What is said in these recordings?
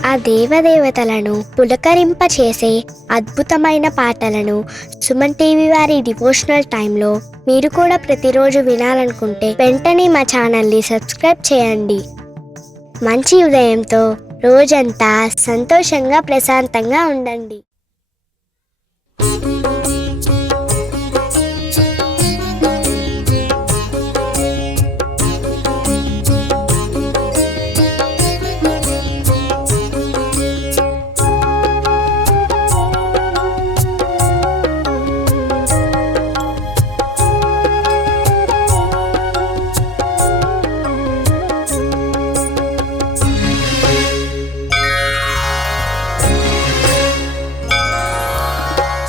ఆ దేవదేవతలను పులకరింపచేసే అద్భుతమైన పాటలను సుమన్ టీవీ వారి డివోషనల్ టైంలో మీరు కూడా ప్రతిరోజు వినాలనుకుంటే వెంటనే మా ఛానల్ని సబ్స్క్రైబ్ చేయండి. మంచి ఉదయంతో రోజంతా సంతోషంగా ప్రశాంతంగా ఉండండి.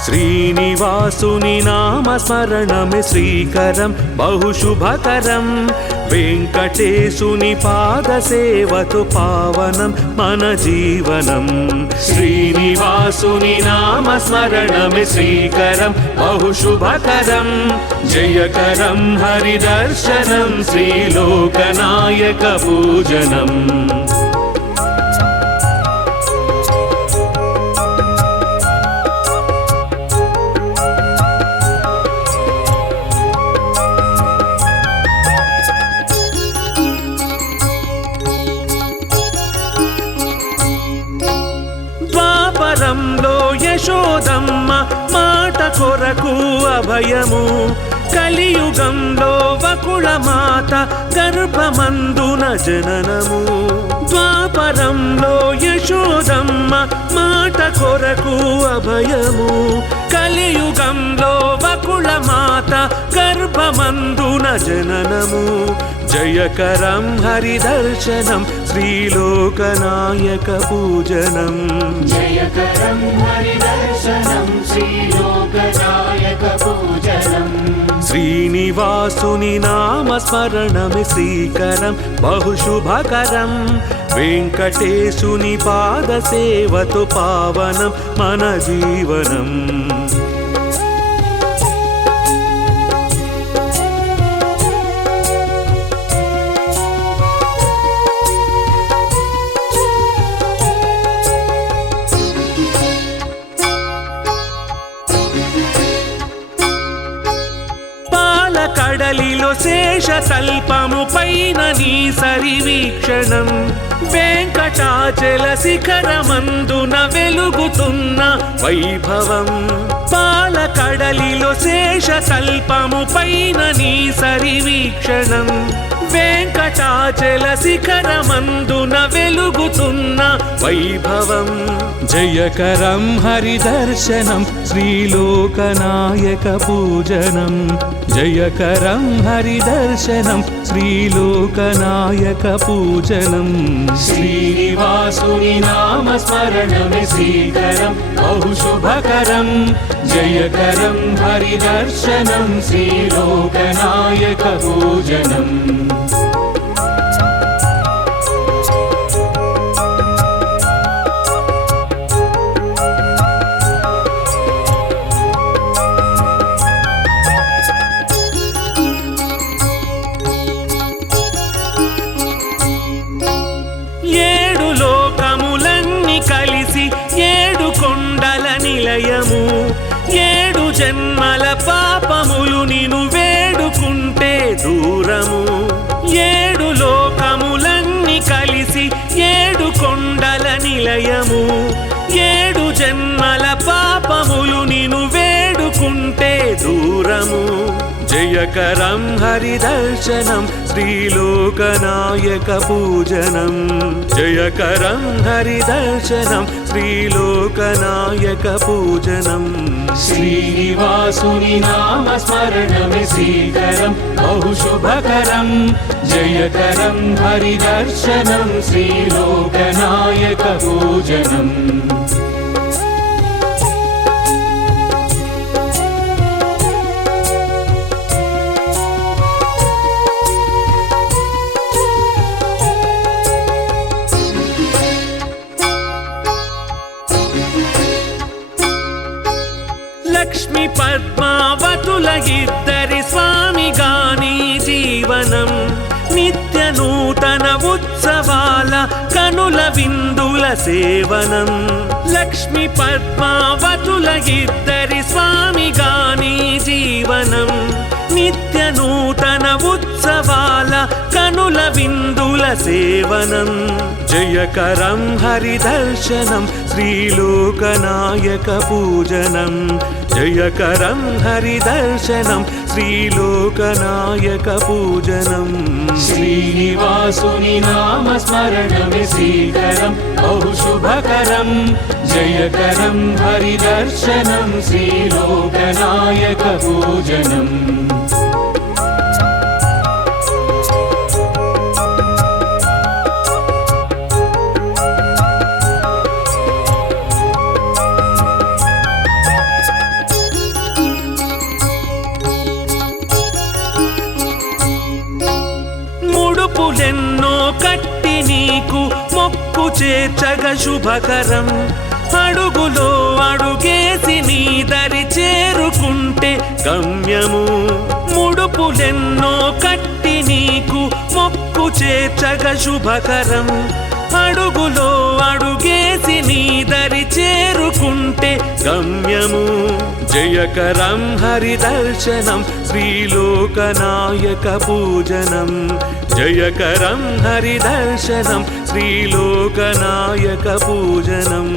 శ్రీనివాసుని నామస్మరణమే శ్రీకరం బహుశుభకరం. వెంకటేశుని పాదసేవతో పావనం మన జీవనం. శ్రీనివాసుని నామస్మరణమే శ్రీకరం బహుశుభకరం. జయకరం హరిదర్శనం శ్రీలోకనాయక పూజనం. ద్వాపరంలో యశోదమ్మ మాట కొరకు అభయము. కలియుగంలో వకుళ మాత గర్భమందున జననము. ద్వాపరంలో యశోదమ్మ మాట కొరకు అభయము. కలియుగంలో వకుళ మాత గర్భమందున జననము. జయకరం హరిదర్శనం శ్రీలోకనాయక పూజనం. జయకరం హరిదర్శనం శ్రీలోకనాయక పూజనం. శ్రీనివాసుని నామస్మరణమే శ్రీకరం బహుశుభకరం. వెంకటేశుని పాదసేవతో పావనం మన జీవనం. కడలిలో శేషతల్పము పైన నీ సరివీక్షణం. వెంకటాచల శిఖరమందున వెలుగుతున్న వైభవం. పాలకడలిలో శేషతల్పము పైన నీ సరివీక్షణం. వెంకటాచల శిఖరమందున వెలుగుతున్న వైభవం. జయకరం హరిదర్శనం శ్రీలోకనాయక పూజనం. జయకరం హరిదర్శనం శ్రీలోకనాయక పూజనం. శ్రీనివాసుని నామస్మరణమే శ్రీకరం బహుశుభకరం. జయకరం హరిదర్శనం శ్రీలోకనాయక పూజనం. ఏడు లోకములన్నీ కలిసి ఏడు కొండల నిలయము. ఏడు జన్మల పాపములు నిన్ను వేడుకుంటే దూరము. ఏడు లోకములన్నీ కలిసి ఏడు కొండల నిలయము. ఏడు జన్మల పాపములు నిన్ను వేడుకుంటే దూరము. జయకరం హరిదర్శనం శ్రీలోకనాయక పూజనం. జయకరం హరిదర్శనం శ్రీలోకనాయక పూజనం. శ్రీనివాసుని నామస్మరణమే శ్రీకరం బహుశుభకరం. జయకరం హరిదర్శనం శ్రీలోకనాయక పూజనం. లక్ష్మి పద్మావతుల ఇద్దరి స్వామిగాని జీవనం. నిత్య నూతన ఉత్సవాల కనుల విందు బిందుల సేవనం లక్ష్మి పద్మావతుల ఇద్దరి స్వామిగాని జీవనం నిత్య నూతన ఉత్సవాల కనుల విందుల సేవనం జయకరం హరిదర్శనం శ్రీలోకనాయక పూజనం జయకరం హరిదర్శనం శ్రీలోకనాయక పూజనం శ్రీనివాసుని నామస్మరణమే శ్రీకరం బహుశుభకరం జయకరం హరిదర్శనం శ్రీలోకనాయక పూజనం ముడుపులెన్నో కట్టి నీకు మొక్కు చేర్చగ శుభకరం అడుగులో అడుగేసి నీ దరి చేరుకుంటే గమ్యము ముడుపులెన్నో కట్టి నీకు మొక్కు చేర్చగ శుభకరం అడుగులో అడుగేసి నీ దరి చేరుకుంటే గమ్యము జయకరం హరిదర్శనం శ్రీలోకనాయక పూజనం జయకరం హరిదర్శనం శ్రీలోకనాయక పూజనం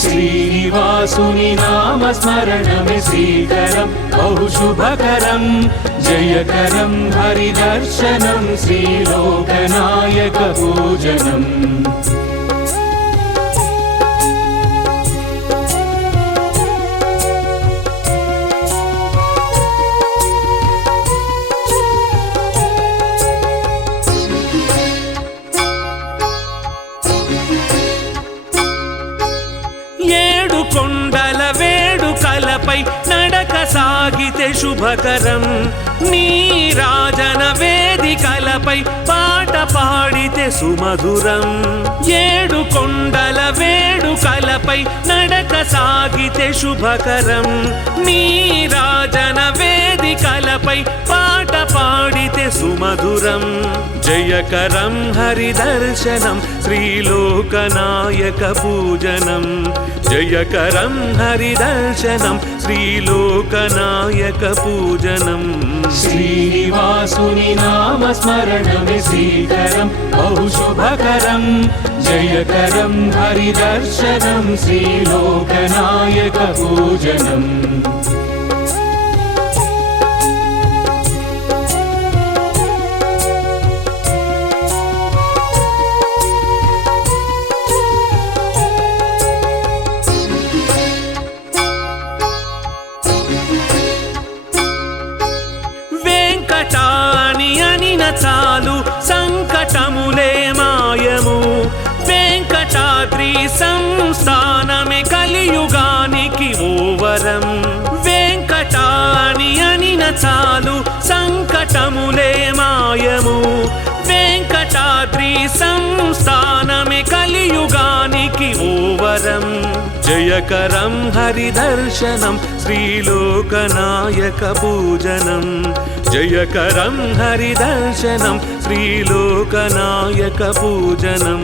శ్రీనివాసుని నామస్మరణమే శ్రీకరం బహుశుభకరం జయకరం హరిదర్శనం శ్రీలోకనాయక పూజనం ఏడు కొండల వేడుకలపై నడక సాగితే శుభకరం నీ రాజన వేదికలపై పాట పాడితే సుమధురం ఏడు కొండల వేడుకలపై నడక సాగితే శుభకరం నీ రాజన వేదికలపై పాట పాడితే సుమధురం జయకరం హరిదర్శనం శ్రీలోకనాయక పూజనం జయకరం హరిదర్శనం శ్రీలోకనాయక పూజనం శ్రీనివాసుని నామస్మరణమే శ్రీకరం బహుశుభకరం జయకరం హరిదర్శనం శ్రీలోకనాయక పూజనం వెంకటాని అనిన చాలు సంకటములే మాయము వెంకటాద్రి సంస్థానమే కలియుగానికి ఓవరం వెంకటాని అనిన చాలు సంకటములే మాయము వెంకటాద్రి సంస్థానమే కలియుగానికి ఓవరం జయకరం హరిదర్శనం శ్రీలోకనాయక పూజనం జయకరం హరిదర్శనం శ్రీలోకనాయక పూజనం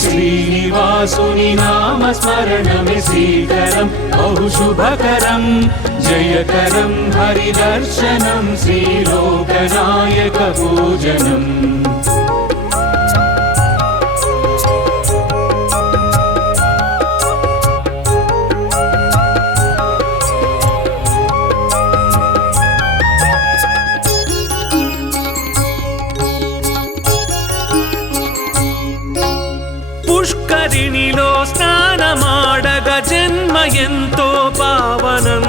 శ్రీనివాసుని నామస్మరణమే శ్రీకరం బహుశుభకరం జయకరం హరిదర్శనం శ్రీలోకనాయక పూజనం పుష్కరిణిలో స్నానమాడగ జన్మ ఎంతో పావనం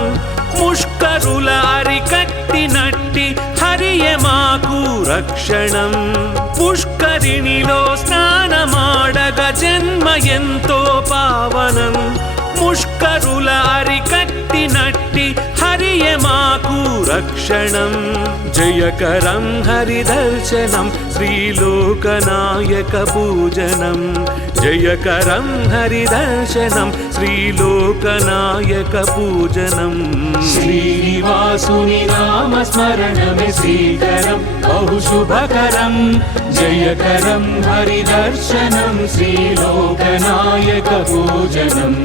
ముష్కరుల అరికట్టినట్టి హరియే మాకు రక్షణం పుష్కరిణిలో స్నానమాడగ జన్మ ఎంతో పావనం ముష్కరుల అరికట్టినట్టి హరియే మాకు రక్షణం జయకరం హరిదర్శనం శ్రీలోకనాయక పూజనం జయకరం హరిదర్శనం శ్రీలోకనాయక పూజనం श्रीनिवासुनि नामस्मरणमे श्रीकरं बहुशुभकरं जयकरं हरिदर्शनं श्रीलोकनायकपूजनम्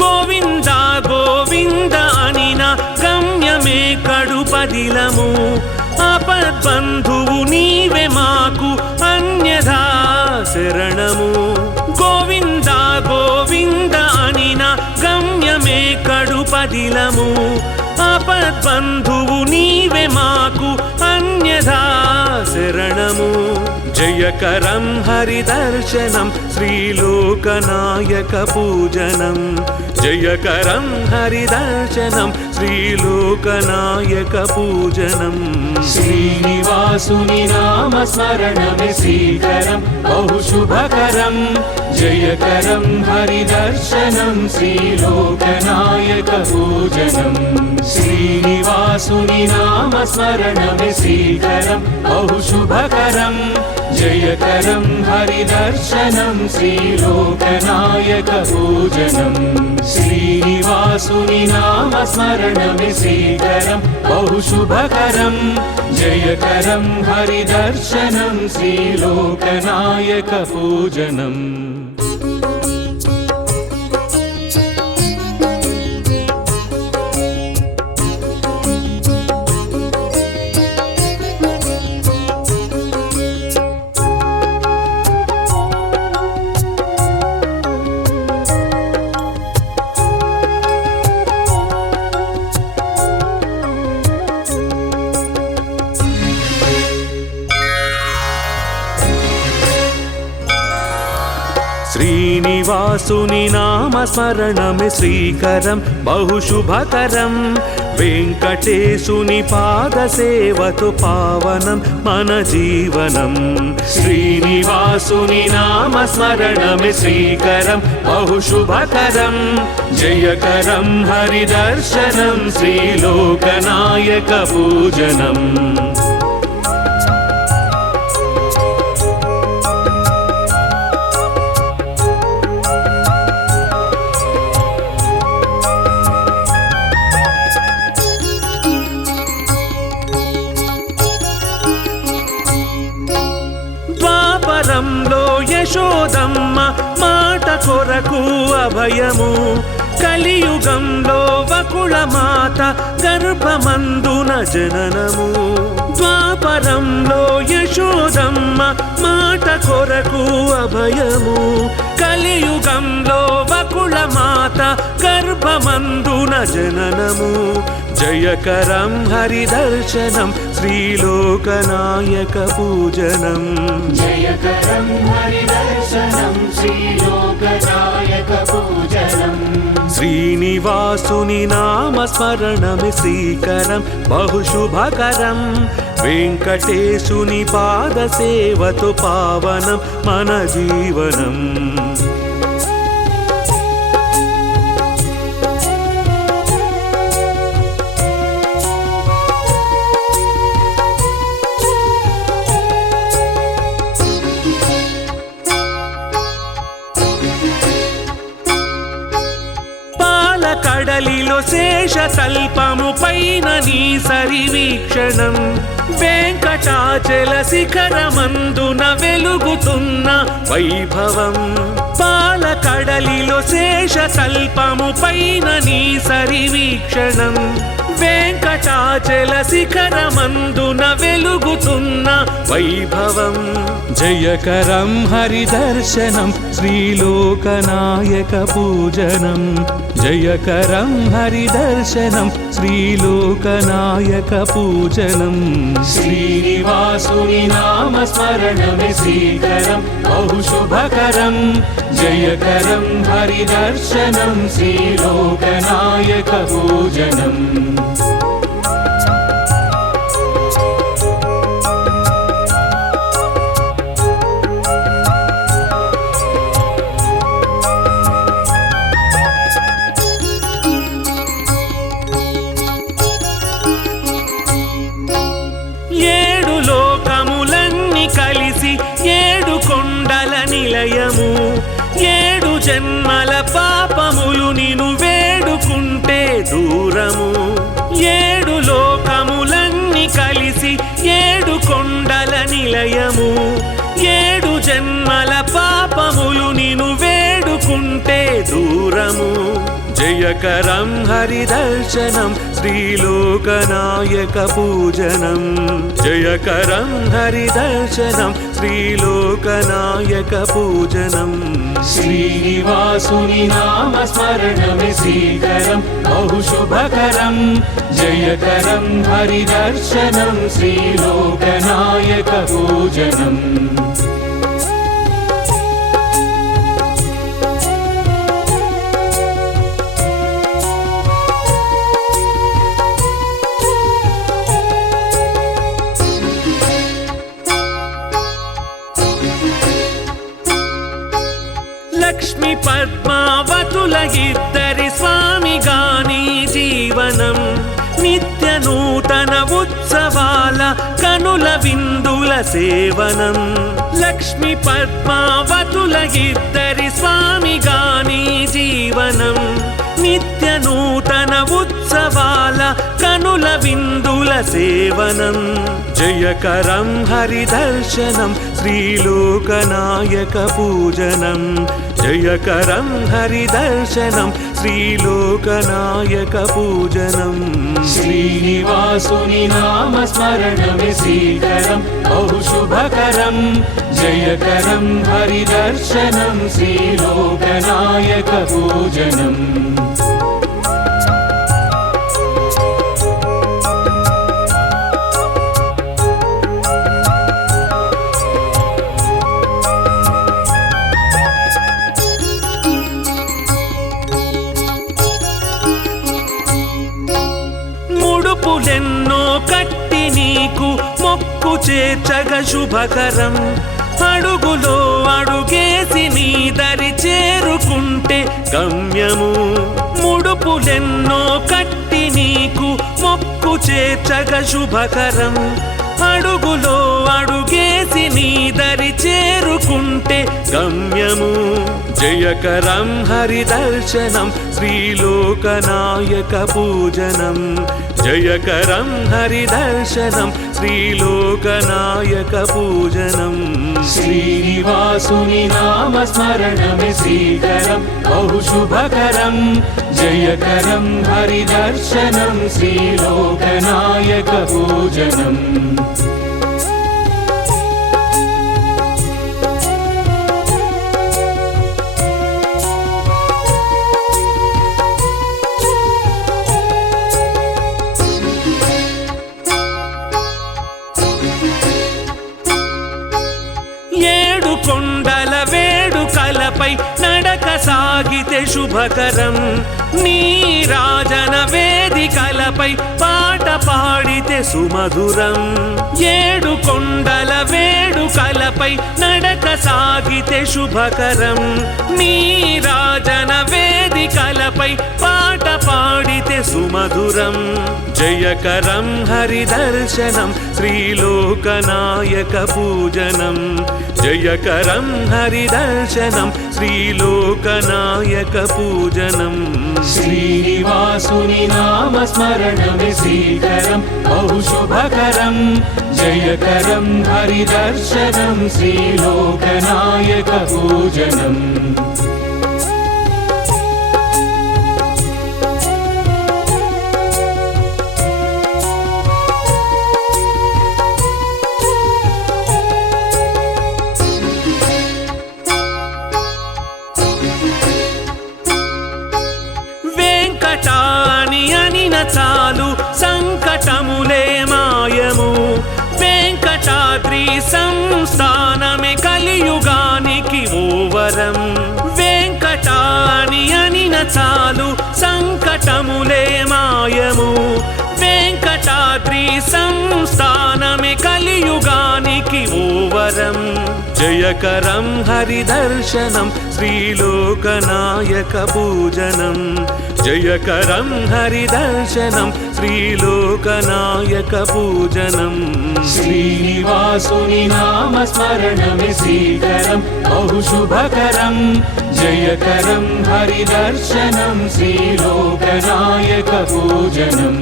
గోవింద గోవింద అనిన గమ్యమే కడుపదిలము ఆపద్బంధువు నీవే మాకు అన్యథా శరణము గోవింద గోవింద అనిన గమ్యమే కడుపదిలము ఆపద్బంధువు నీవే మాకు అన్యథా శరణము జయకరం హరిదర్శనం శ్రీలోకనాయక పూజనం జయకరం హరిదర్శనం శ్రీలోకనాయక పూజనం श्रीनिवासुनि नामस्मरणमे श्रीकरं बहुशुभकरं जयकरं हरिदर्शनं श्रीलोकनायकपूजनम् श्रीनिवासुनि नामस्मरणमे श्रीकरं बहुशुभकरं जयकरं हरिदर्शनं श्रीलोकनायकपूजनम् श्रीनिवासुनि नामस्मरणमे श्रीकरं बहुशुभकरं जयकरं हरिदर्शनं श्रीलोकनायकपूजनम् శ్రీనివాసుని నామస్మరణమే శ్రీకరం బహుశుభకరం వెంకటేశుని పాదసేవతో పావనం మన జీవనం శ్రీనివాసుని నామస్మరణమే శ్రీకరం బహుశుభకరం జయకరం హరిదర్శనం శ్రీలోకనాయక పూజనం ద్వాపరంలో యశోదమ్మ మాట కొరకు అభయము కలియుగంలో వకుళ మాత గర్భమందున జననము ద్వాపరంలో యశోదమ్మ మాట కొరకు అభయము కలియుగంలో వకుళ మాత గర్భమందున జననము జయకరం హరిదర్శనం శ్రీలోకనాయక పూజనం जयकरं हरिदर्शनं श्रीलोकनायकपूजनम् శ్రీనివాసుని నామస్మరణమే శ్రీకరం బహుశుభకరం వెంకటేశుని పాదసేవతో పావనం మన జీవనం కడలిలో శేషతల్పము పైన నీ సరివీక్షణం వెంకటాచల శిఖరమందున వెలుగుతున్న వైభవం పాలకడలిలో శేషతల్పము పైన నీ సరివీక్షణం వెంకటాచల శిఖరమందున వెలుగుతున్న వైభవం जयकरं हरिदर्शनं श्रीलोकनायकपूजनं जयकरं हरिदर्शनं श्रीलोकनायकपूजनं श्रीनिवासुनि नामस्मरणमे श्रीकरं बहुशुभकरं जयकरं हरिदर्शनं श्रीलोकनायकपूजनम् ఏడు జన్మల పాపములు నిను వేడుకుంటే దూరము ఏడు లోకములన్నీ కలిసి ఏడు కొండల నిలయము ఏడు జన్మల పాపములు నిను వేడుకుంటే దూరము జయకరం హరిదర్శనం శ్రీలోకనాయక పూజనం జయకరం హరిదర్శనం శ్రీలోకనాయక పూజనం श्रीनिवासुनि नामस्मरणमे श्रीकरं बहुशुभकरं जयकरं हरिदर्शनं श्रीलोकनायकपूजनम् లక్ష్మి పద్మావతుల ఇద్దరి స్వామిగాని జీవనం నిత్య నూతన ఉత్సవాల కనుల విందుల సేవనం లక్ష్మి పద్మావతుల ఇద్దరి స్వామిగాని జీవనం నిత్య నూతన ఉత్సవాల కనుల విందుల సేవనం జయకరం హరిదర్శనం శ్రీలోకనాయక పూజనం జయకరం హరిదర్శనం శ్రీలోకనాయక పూజనం श्रीनिवासुनि नामस्मरणमे श्रीकरं बहुशुभकरं जयकरं हरिदर्शनं श्रीलोकनायकपूजनम् ముడుపులెన్నో కట్టి నీకు మొక్కు చేర్చగ శుభకరం అడుగులో అడుగేసి నీ దరి చేరుకుంటే గమ్యము ముడుపులెన్నో కట్టి నీకు మొక్కు చేర్చగ శుభకరం అడుగులో అడుగేసి నీ దరి చేరుకుంటే గమ్యము జయకరం హరిదర్శనం శ్రీలోకనాయక పూజనం జయకరం హరిదర్శనం శ్రీలోకనాయక పూజనం श्रीनिवासुनि नामस्मरणमे श्रीकरं बहुशुभकरं जयकरं हरिदर्शनं श्रीलोकनायकपूजनम् ఏడు కొండల వేడుకలపై నడక సాగితే శుభకరం నీ రాజన వేదికలపై పాట పాడితే సుమధురం ఏడు కొండల వేడుకలపై నడక సాగితే శుభకరం నీ రాజన వేదికలపై పాట పాడితే సుమధురం జయకరం హరిదర్శనం శ్రీలోకనాయక పూజనం జయకరం హరిదర్శనం శ్రీలోకనాయక పూజనం श्रीनिवासुनि नामस्मरणमे श्रीकरं बहुशुभकरं जयकरं हरिदर्शनं श्रीलोकनायकपूजनम् సంస్థానమే కలియుగానికి ఓవరం వెంకటాని అనిన చాలు సంకటములే మాయము వెంకటాద్రి సంస్థానమే కలియుగానికి ఓవరం జయకరం హరిదర్శనం శ్రీలోకనాయక పూజనం జయకరం హరిదర్శనం శ్రీలోకనాయక పూజనం శ్రీనివాసుని నామస్మరణమే శ్రీకరం బహుశుభకరం జయకరం హరిదర్శనం శ్రీలోకనాయక పూజనం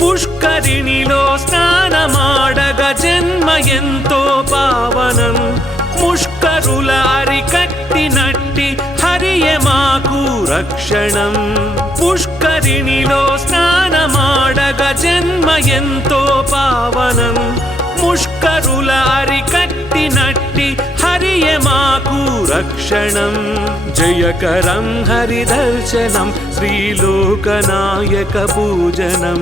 పుష్కరిణిలో స్నానమాడగ జన్మ ఎంతో పావనం ముష్కరుల అరికట్టినట్టి హరియే మాకు రక్షణం పుష్కరిణిలో స్నానమాడగ జన్మ ఎంతో పావనం ముష్కరుల అరికట్టినట్టి హరియే మాకు రక్షణం జయకరం హరిదర్శనం శ్రీలోకనాయక పూజనం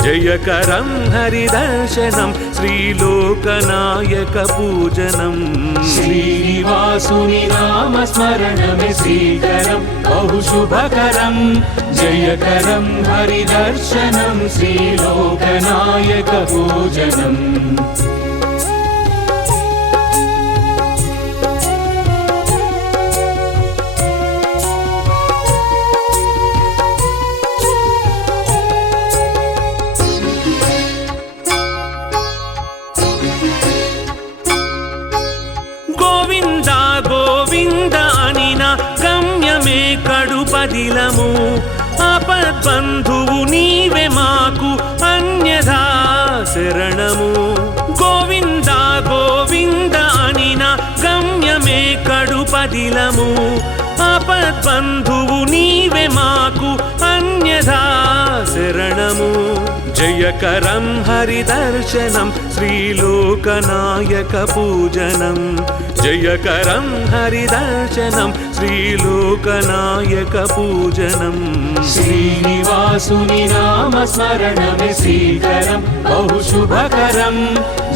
జయకరం హరిదర్శనం శ్రీలోకనాయక పూజనం శ్రీనివాసుని నామస్మరణమే శ్రీకరం బహుశుభకరం జయకరం హరిదర్శనం శ్రీలోకనాయక పూజనం కడుపదిలము ఆపద్బంధువు నీవే మాకు అన్యథా శరణము గోవింద గోవింద అనిన గమ్యమే కడుపదిలము ఆపద్బంధువు నీవే మాకు అన్యథా శరణము జయకరం హరిదర్శనం శ్రీలోకనాయక పూజనం జయకరం హరిదర్శనం శ్రీలోకనాయక పూజనం శ్రీనివాసుని నామస్మరణమే శ్రీకరం బహుశుభకరం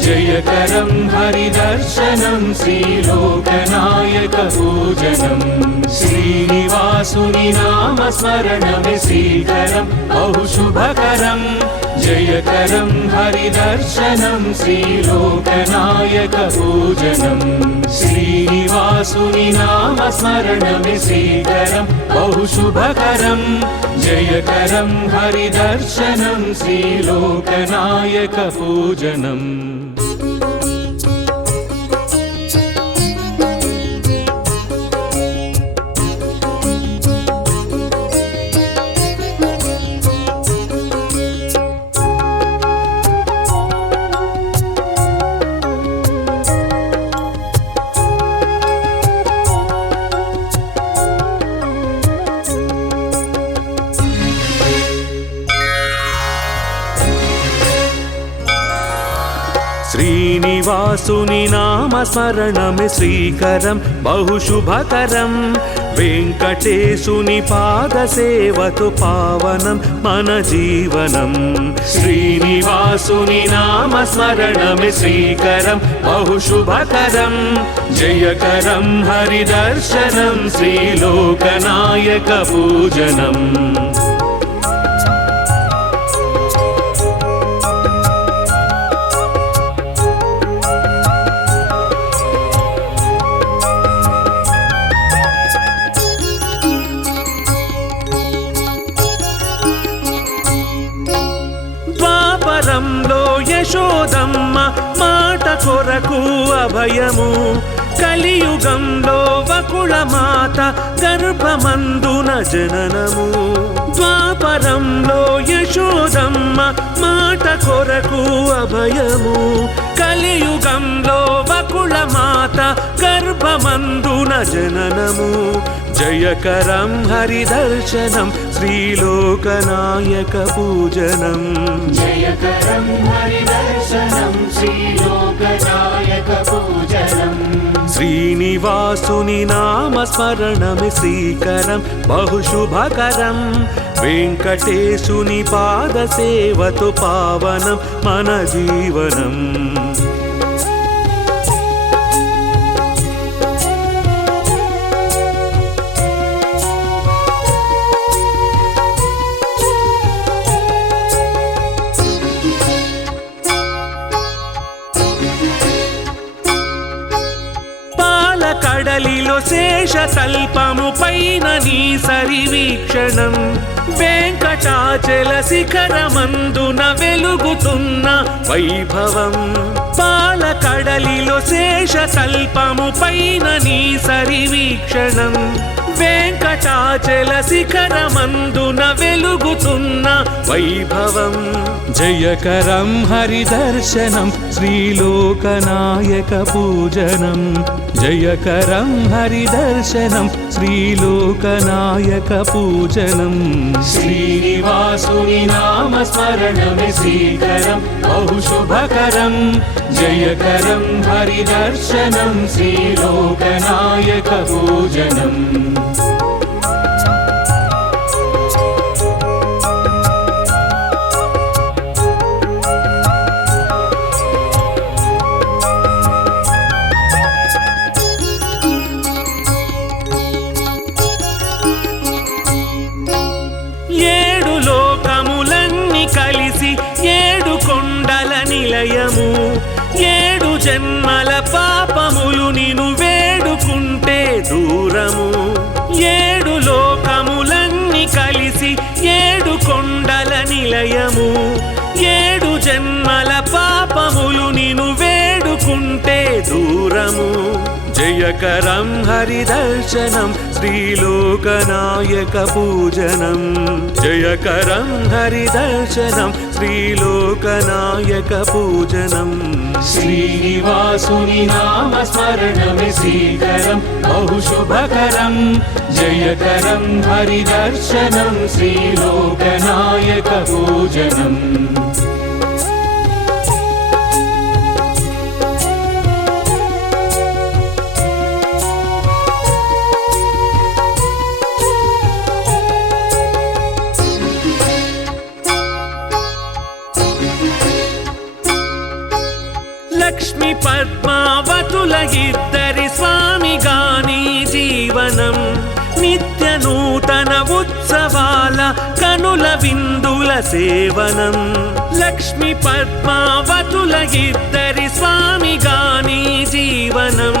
జయకరం హరిదర్శనం శ్రీలోకనాయక పూజనం శ్రీనివాసుని నామస్మరణమే శ్రీకరం బహుశుభకరం జయకరం హరిదర్శనం శ్రీలోకనాయక పూజనం శ్రీనివాసుని నామస్మరణమే శ్రీకరం బహుశుభకరం జయకరం హరిదర్శనం శ్రీలోకనాయక పూజనం శ్రీనివాసుని నామస్మరణమే శ్రీకరం బహుశుభకరం వెంకటేశుని పాదసేవతో పావనం మన జీవనం శ్రీనివాసుని నామస్మరణమే శ్రీకరం బహుశుభకరం జయకరం హరిదర్శనం శ్రీలోకనాయక పూజనం యశోదమ్మ మాట కొరకు అభయము కలియుగంలో వకుళ మాత గర్భమందున జననము ద్వాపరంలో యశోదమ్మ మాట కొరకు అభయము కలియుగంలో వకుళ మాత గర్భమందున జననము జయకరం హరిదర్శనం శ్రీలోకనాయకపూజనం జయకరం హరిదర్శనం శ్రీలోకనాయకపూజనం శ్రీనివాసుని నామస్మరణమి శ్రీకరం బహుశుభకరం వెంకటేశుని పాదసేవతో పావనం మన జీవనం కడలిలో శేషతల్పము పైన నీ సరివీక్షణం వెంకటాచల శిఖరమందున వెలుగుతున్న వైభవం పాలకడలిలో శేషతల్పము పైన నీ సరివీక్షణం వెంకటాచల శిఖరమందున వెలుగుతున్న వైభవం జయకరం హరిదర్శనం శ్రీలోకనాయకపూజనం జయకరం హరిదర్శనం శ్రీలోకనాయకపూజనం శ్రీనివాసుని నామస్మరణమి శ్రీకరం బహుశుభకరం జయకరం హరిదర్శనం శ్రీలోకనాయకపూజనం నిలయము ఏడు జన్మల పాపములు నిను వేడుకుంటే దూరము ఏడు లోకములన్నీ కలిసి ఏడు కొండల నిలయము ఏడు జన్మల పాపములు నిను వేడుకుంటే దూరము జయకరం హరిదర్శనం శ్రీలోకనాయకపూజనం జయకరం హరిదర్శనం శ్రీలోకనాయకపూజనం శ్రీనివాసుని నామస్మరణమి శ్రీకరం బహుశుభకరం జయకరం హరిదర్శనం శ్రీలోకనాయకపూజనం లక్ష్మి పద్మావతుల ఇద్దరి స్వామిగాని జీవనం నిత్య నూతన ఉత్సవాల కనుల విందుల సేవనం లక్ష్మి పద్మావతుల ఇద్దరి స్వామిగాని జీవనం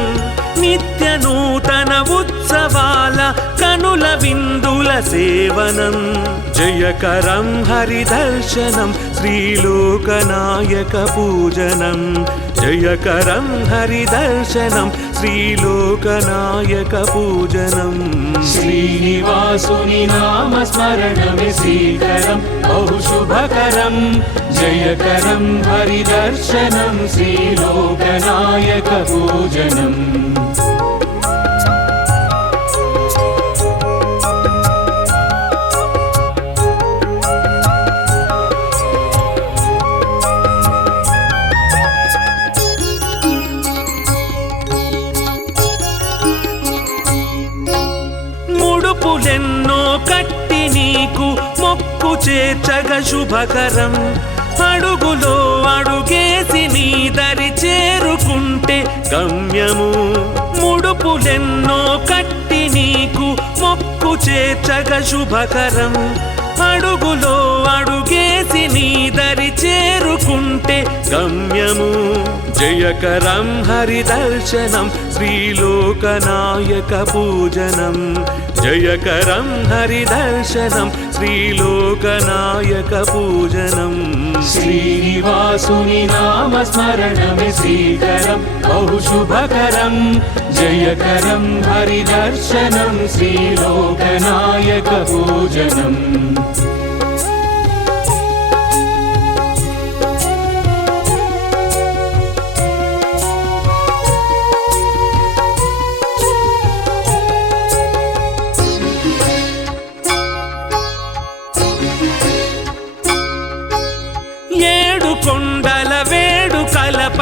నిత్య నూతన ఉత్సవాల కనుల విందుల సేవనం జయకరం హరిదర్శనం శ్రీలోకనాయకపూజనం జయకరం హరిదర్శనం శ్రీలోకనాయకపూజనం శ్రీనివాసుని నామస్మరణమి శ్రీకరం బహుశుభకరం జయకరం హరిదర్శనం శ్రీలోకనాయకపూజనం ముడుపులెన్నో కట్టి నీకు మొక్కు చేర్చగ శుభకరం అడుగులో అడుగేసి నీ దరి చేరుకుంటే గమ్యము ముడుపులెన్నో కట్టి నీకు మొక్కు చేర్చగ శుభకరం అడుగులో అడుగేసి నీ దరి చేరుకుంటే గమ్యము జయకరం హరిదర్శనం శ్రీలోకనాయకపూజనం జయకరం హరిదర్శనం శ్రీలోకనాయకపూజనం శ్రీనివాసుని నామస్మరణమి శ్రీకరం బహుశుభకరం జయకరం హరిదర్శనం శ్రీలోకనాయకపూజనం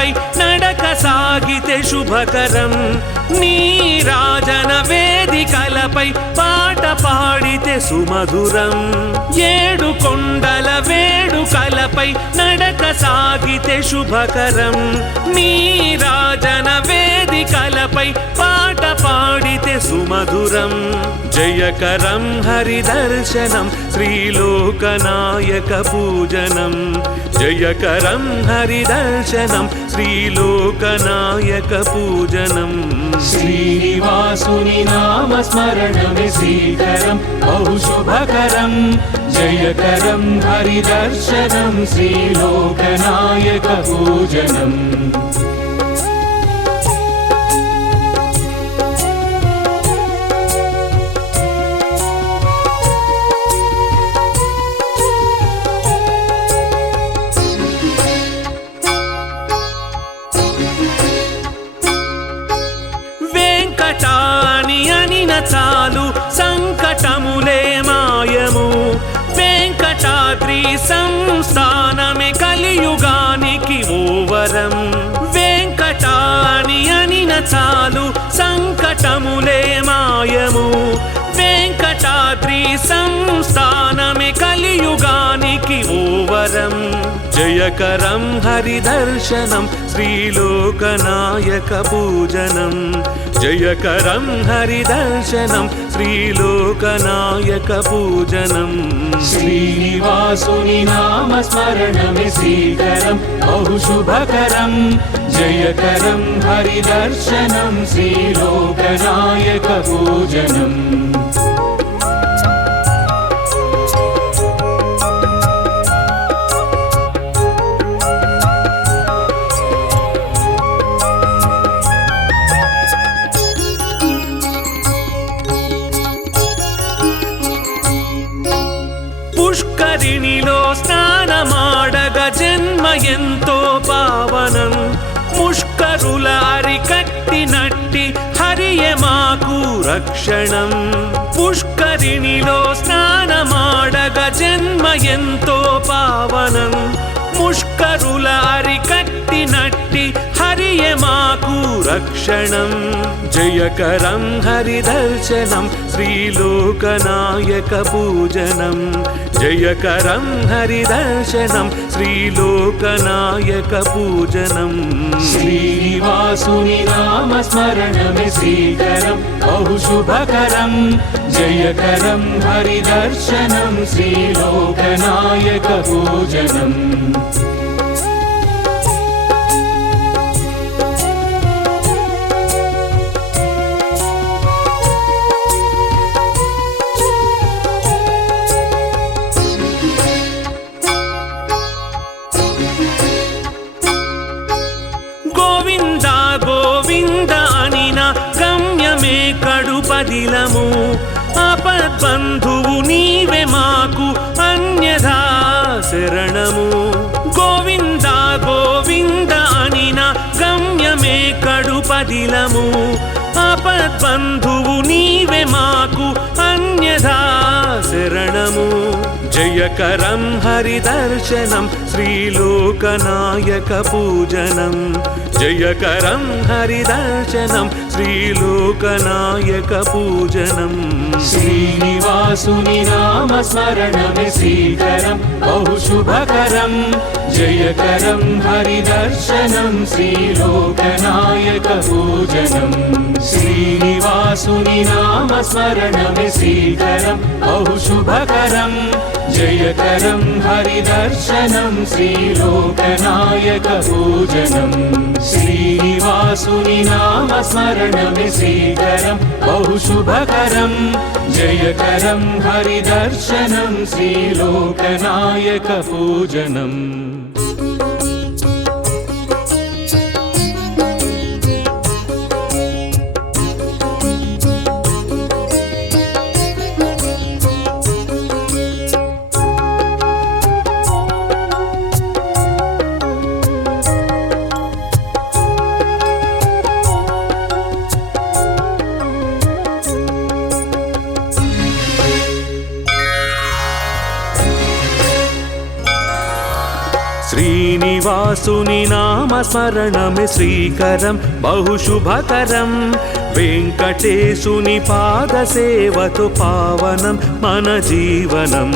కలపై నడక సాగితే శుభకరం నీరాజన వేదికలపై పాట పాడితే సుమధురం ఏడు కొండల వేడుకలపై నడక సాగితే శుభకరం నీరాజన వేదికలపై పాట పాడితే సుమధురం జయకరం హరిదర్శనం శ్రీలోకనాయక పూజనం జయకరం హరిదర్శనం శ్రీలోకనాయక పూజనం శ్రీనివాసుని నామస్మరణమే శ్రీకరం బహుశుభకరం జయకరం హరిదర్శనం శ్రీలోకనాయక పూజనం చాలు సంకటములే మాయము వెంకటాద్రి సంస్థానమే కలియుగానికి ఓవరం వెంకటాని అనిన చాలు సంకటములే మాయము వెంకటాద్రి సంస్థానమే కలియుగానికి ఓవరం జయకరం హరిదర్శనం శ్రీలోకనాయక పూజనం జయకరం హరిదర్శనం శ్రీలోకనాయక పూజనం శ్రీనివాసుని నామస్మరణమే శ్రీకరం బహుశుభకరం జయకరం హరిదర్శనం శ్రీలోకనాయక పూజనం పుష్కరిణిలో స్నానమాడగ జన్మ ఎంతో పావనం ముష్కరుల అరికట్టినట్టి హరియే మాకు రక్షణం పుష్కరిణిలో స్నానమాడగ జన్మ ఎంతో పావనం ముష్కరుల అరికట్టినట్టి హరియే మాకు రక్షణం జయకరం హరిదర్శనం శ్రీలోకనాయక పూజనం జయకరం హరిదర్శనం శ్రీలోకనాయక పూజనం శ్రీనివాసుని నామస్మరణమే శ్రీకరం బహుశుభకరం జయకరం హరిదర్శనం శ్రీలోకనాయక పూజనం కడుపదిలము ఆపద్బంధువు నీవే మాకు అన్యథా శరణము గోవింద గోవింద అనిన గమ్యమే కడుపదిలము ఆపద్బంధువు నీవే మాకు అన్యథా శరణము జయకరం హరిదర్శనం శ్రీలోకనాయక పూజనం జయకరం హరిదర్శనం శ్రీలోకనాయక పూజనం శ్రీనివాసుని నామస్మరణమే శ్రీకరం బహుశుభకరం జయకరం హరిదర్శనం శ్రీలోకనాయక పూజనం శ్రీనివాసుని నామస్మరణమే శ్రీకరం బహుశుభకరం జయకరం హరిదర్శనం శ్రీలోకనాయక పూజనం శ్రీనివాసుని నామస్మరణమే శ్రీకరం బహుశుభకరం జయకరం హరిదర్శనం శ్రీలోకనాయక పూజనం శ్రీనివాసుని నామ నామస్మరణమే శ్రీకరం బహుశుభకరం వెంకటేశుని పాదసేవతో పావనం మన జీవనం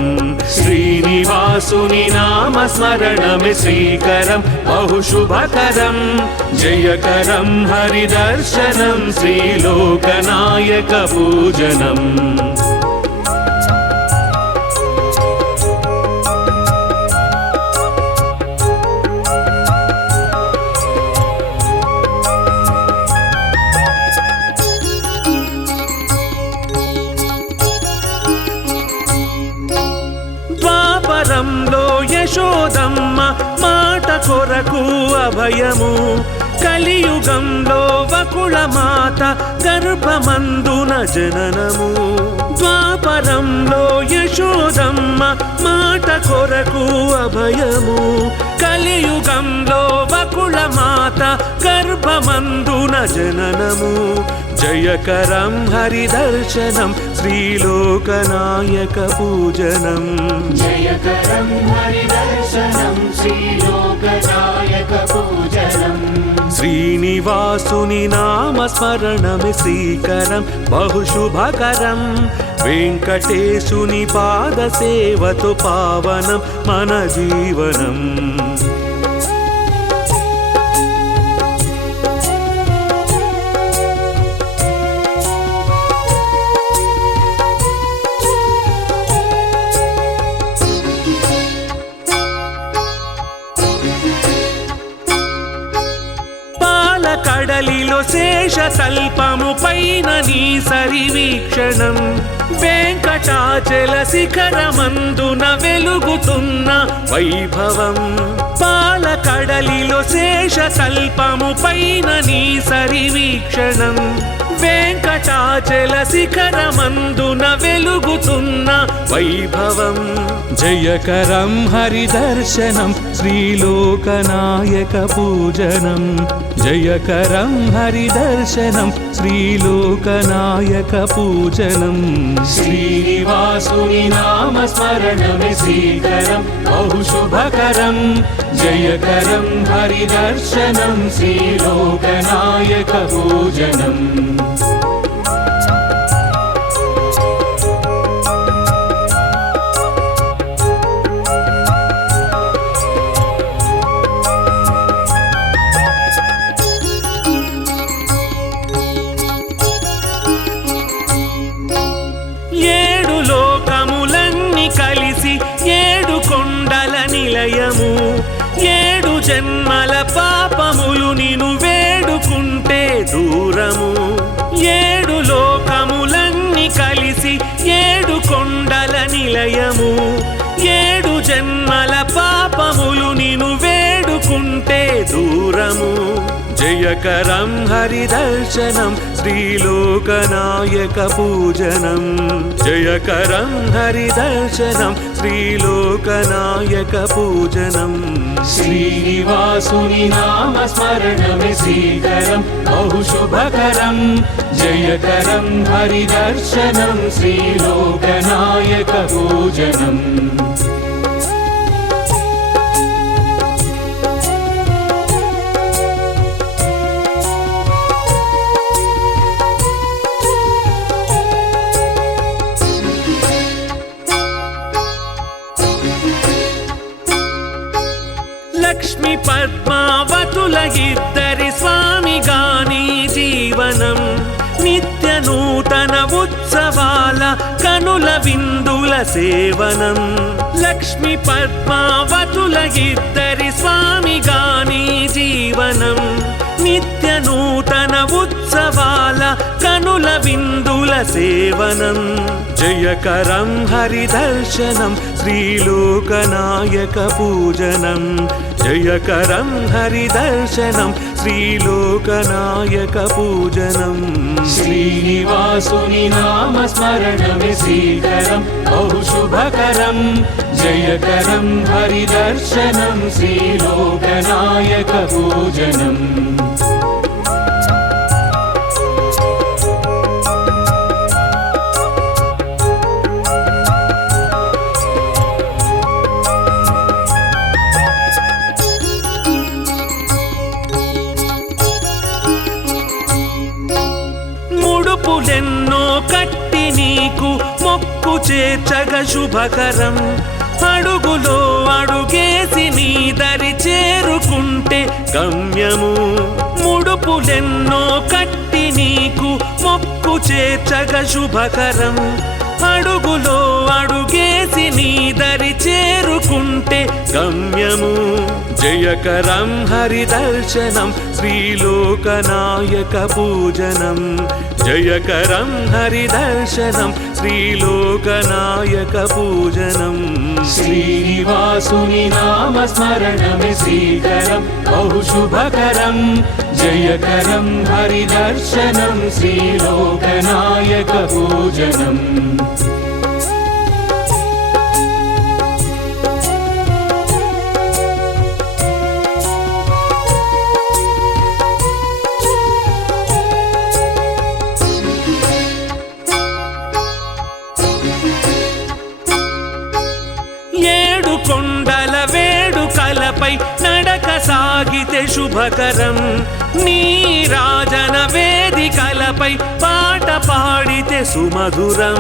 శ్రీనివాసుని నామస్మరణమే శ్రీకరం బహుశుభకరం జయకరం హరిదర్శనం శ్రీలోకనాయక పూజనం ద్వాపరంలో యశోదమ్మ మాట కొరకు అభయము కలియుగంలో వకుళ మాత గర్భమందున జననము ద్వాపరంలో యశోదమ్మ మాట కొరకు అభయము కలియుగంలో వకుళ మాత గర్భమందున జననము జయకరం హరిదర్శనం శ్రీలోకనాయక పూజనం జయకరం హరిదర్శనం శ్రీలోకనాయక పూజనం శ్రీనివాసుని నామస్మరణమే శ్రీకరం బహుశుభకరం వెంకటేశుని పాదసేవతో పావనం మన జీవనం కడలిలో శేషతల్పము పైన నీ సరివీక్షణం వెంకటాచల శిఖరమందున వెలుగుతున్న వైభవం పాలకడలిలో శేషతల్పము పైన నీ సరివీక్షణం వెంకటాచల శిఖరమందున వెలుగుతున్న వైభవం జయకరం హరిదర్శనం శ్రీలోకనాయక పూజనం జయకరం హరిదర్శనం శ్రీలోకనాయక పూజనం శ్రీనివాసుని నామస్మరణమే శ్రీకరం బహుశుభకరం జయకరం హరిదర్శనం శ్రీలోకనాయక పూజనం కలిసి ఏడు కొండల నిలయము ఏడు జన్మల పాపములు నిను వేడుకుంటే దూరము ఏడు లోకములన్నీ కలిసి ఏడు కొండల నిలయము ఏడు జన్మల పాపములు నిను వేడుకుంటే దూరము జయకరం హరిదర్శనం శ్రీలోకనాయక పూజనం జయకరం హరిదర్శనం శ్రీలోకనాయక పూజనం శ్రీనివాసుని నామస్మరణమే శ్రీకరం బహుశుభకరం జయకరం హరిదర్శనం శ్రీలోకనాయక పూజనం లక్ష్మి పద్మావతుల ఇద్దరి స్వామిగాని జీవనం నిత్య నూతన ఉత్సవాల కనుల విందుల సేవనం లక్ష్మి పద్మావతుల ఇద్దరి స్వామిగాని జీవనం నిత్య నూతన ఉత్సవాల కనుల విందుల సేవనం జయకరం హరిదర్శనం శ్రీలోకనాయక పూజనం జయకరం హరిదర్శనం శ్రీలోకనాయక పూజనం శ్రీనివాసుని నామస్మరణమే శ్రీకరం బహుశుభకరం జయకరం హరిదర్శనం శ్రీలోకనాయక పూజనం నీకు మొక్కు చేర్చగ శుభకరం అడుగులో అడుగేసి నీ దరి చేరుకుంటే గమ్యము ముడుపులెన్నో కట్టి నీకు మొక్కు చేర్చగ శుభకరం అడుగులో అడుగేసి నీ దరి చేరుకుంటే గమ్యము జయకరం హరిదర్శనం శ్రీలోకనాయక పూజనం జయకరం హరిదర్శనం శ్రీలోకనాయక పూజనం శ్రీనివాసుని నామస్మరణమే శ్రీకరం బహు శుభకరం జయకరం హరిదర్శనం శ్రీలోకనాయక పూజనం కొండల వేడుకలపై నడక సాగితే శుభకరం నీ రాజన వేదికలపై పాట పాడితే సుమధురం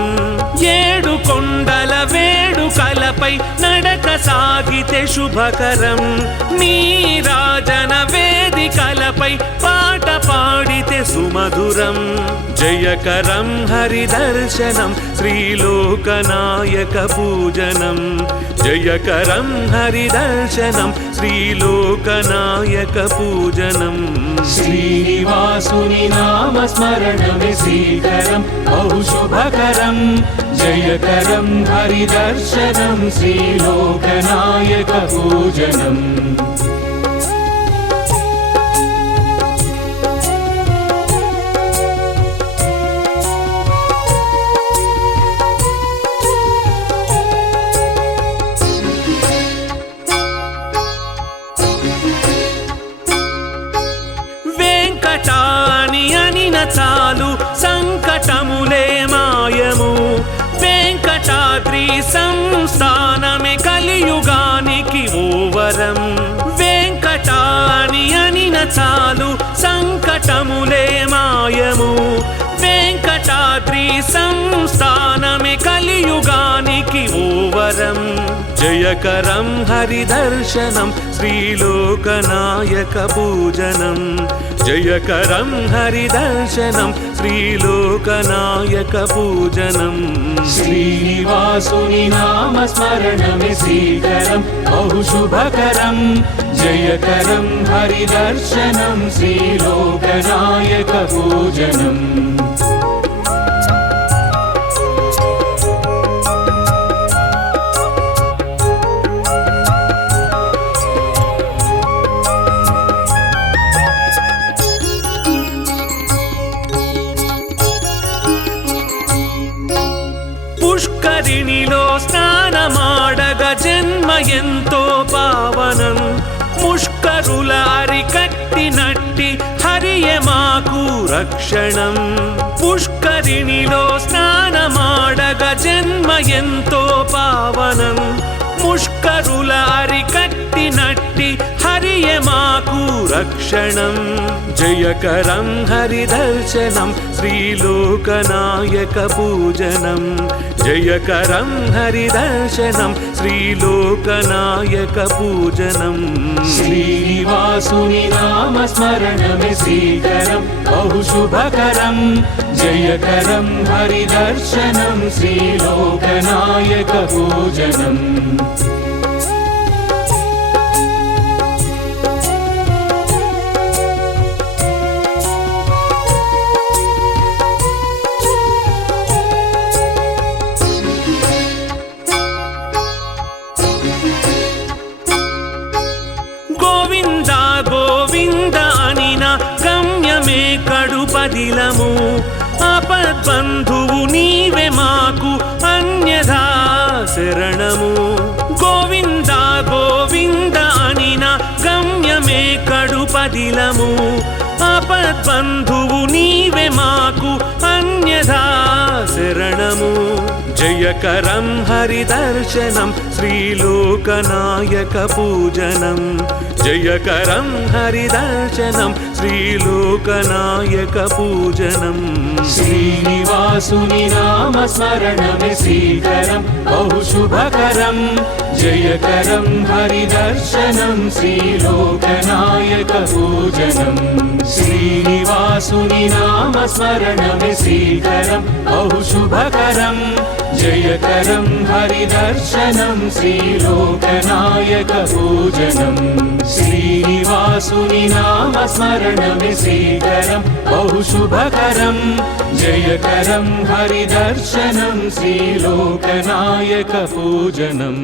ఏడు కొండల వేడుకలపై నడక సాగితే శుభకరం నీ రాజన వేదికలపై పాట పాడితే సుమధురం జయకరం హరిదర్శనం శ్రీలోకనాయక పూజనం జయకరం హరిదర్శనం శ్రీలోకనాయక పూజనం శ్రీనివాసుని నామస్మరణమే శ్రీకరం బహు శుభకరం జయకరం హరిదర్శనం శ్రీలోకనాయక పూజనం చాలు సంకటములే మాయము వెంకటాద్రి సంస్థానమే కలియుగానికి ఓవరం వెంకటాని అనిన చాలు సంకటములే మాయము వెంకటాద్రి సంస్థానమే కలియుగానికి ఓవరం జయకరం హరిదర్శనం శ్రీలోకనాయక పూజనం జయకరం హరిదర్శనం శ్రీలోకనాయక పూజనం శ్రీనివాసుని నామస్మరణమే శ్రీకరం బహు శుభకరం జయకరం హరిదర్శనం శ్రీలోకనాయక పూజనం పుష్కరిణిలో స్నానమాడగ జన్మ ఎంతో పావనం ముష్కరుల అరికట్టినట్టి హరియే మాకు రక్షణం పుష్కరిణిలో స్నానమాడగ జన్మ ఎంతో పావనం ముష్కరుల అరికట్టినట్టి హరియే మాకు రక్షణం జయకరం హరిదర్శనం శ్రీలోకనాయక పూజనం జయకరం హరిదర్శనం శ్రీలోకనాయక పూజనం శ్రీనివాసుని నామస్మరణమే శ్రీకరం బహు శుభకరం జయకరం హరిదర్శనం శ్రీలోకనాయక పూజనం కడుపదిలము ఆపద్బంధువు నీవే మాకు అన్యథా శరణము గోవింద గోవింద అనిన గమ్యమే కడుపదిలము ఆపద్బంధువు నీవే మాకు అన్యథా శరణము జయకరం హరిదర్శనం శ్రీలోకనాయక పూజనం జయకరం హరిదర్శనం శ్రీలోకనాయక పూజనం శ్రీనివాసుని నామస్మరణమే శ్రీకరం బహుశుభకరం జయకరం హరిదర్శనం శ్రీలోకనాయక పూజనం శ్రీనివాసుని నామస్మరణమే శ్రీకరం బహుశుభకరం జయకరం హరిదర్శనం శ్రీలోకనాయక పూజనం శ్రీనివాసుని నామస్మరణమే శ్రీకరం బహుశుభకరం జయకరం హరిదర్శనం శ్రీలోకనాయక పూజనం